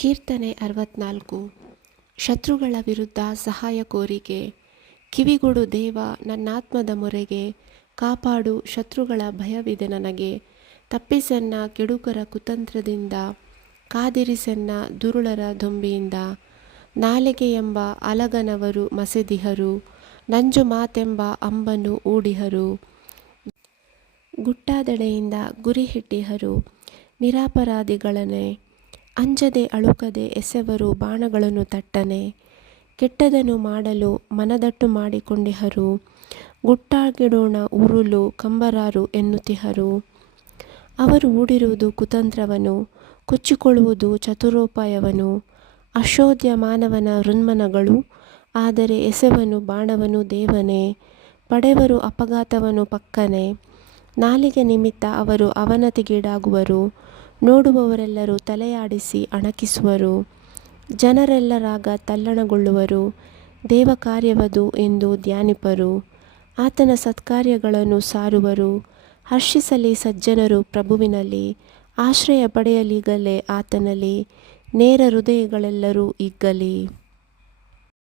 ಕೀರ್ತನೆ 64. ಶತ್ರುಗಳ ವಿರುದ್ಧ ಸಹಾಯ ಕೋರಿಕೆ. ಕಿವಿಗೊಡು ದೇವ, ನನ್ನಾತ್ಮದ ಮೊರೆಗೆ. ಕಾಪಾಡು, ಶತ್ರುಗಳ ಭಯವಿದೆ ನನಗೆ. ತಪ್ಪಿಸನ್ನ ಕೆಡುಕರ ಕುತಂತ್ರದಿಂದ, ಕಾದಿರಿಸನ್ನ ದುರುಳರ ದೊಂಬಿಯಿಂದ. ನಾಲಿಗೆ ಎಂಬ ಅಲಗನವರು ಮಸೆದಿಹರು, ನಂಜು ಮಾತೆಂಬ ಅಂಬನ್ನು ಊಡಿಹರು. ಗುಟ್ಟಾದೆಡೆಯಿಂದ ಗುರಿಹಿಟ್ಟಿಹರು, ನಿರಪರಾಧಿಗಳನ್ನೇ. ಅಂಜದೆ ಅಳುಕದೆ ಎಸೆವರು ಬಾಣಗಳನ್ನು ತಟ್ಟನೆ. ಕೆಟ್ಟದನ್ನು ಮಾಡಲು ಮನದಟ್ಟು ಮಾಡಿಕೊಂಡಿಹರು, ಗುಟ್ಟಾಗಿಡೋಣ ಉರುಲು ಕಂಬರಾರು ಎನ್ನುತ್ತಿಹರು. ಅವರು ಹೂಡಿರುವುದು ಕುತಂತ್ರವನ್ನು, ಕೊಚ್ಚಿಕೊಳ್ಳುವುದು ಚತುರೋಪಾಯವನ್ನು. ಅಶೋಧ್ಯ ಮಾನವನ ಹೃನ್ಮನಗಳು, ಆದರೆ ಎಸೆವನು ಬಾಣವನು ದೇವನೇ. ಪಡೆವರು ಅಪಘಾತವನ್ನು ಪಕ್ಕನೆ. ನಾಲಿಗೆ ನಿಮಿತ್ತ ಅವರು ಅವನತಿಗೀಡಾಗುವರು, ನೋಡುವವರೆಲ್ಲರೂ ತಲೆಯಾಡಿಸಿ ಅಣಕಿಸುವರು. ಜನರೆಲ್ಲರಾಗ ತಲ್ಲಣಗೊಳ್ಳುವರು, ದೇವಕಾರ್ಯವದು ಎಂದು ಧ್ಯಾನಿಪರು. ಆತನ ಸತ್ಕಾರ್ಯಗಳನ್ನು ಸಾರುವರು. ಹರ್ಷಿಸಲಿ ಸಜ್ಜನರು ಪ್ರಭುವಿನಲ್ಲಿ, ಆಶ್ರಯ ಪಡೆಯಲಿಗಲೇ ಆತನಲ್ಲಿ. ನೇರ ಹೃದಯಗಳೆಲ್ಲರೂ ಹಿಗ್ಗಲಿ.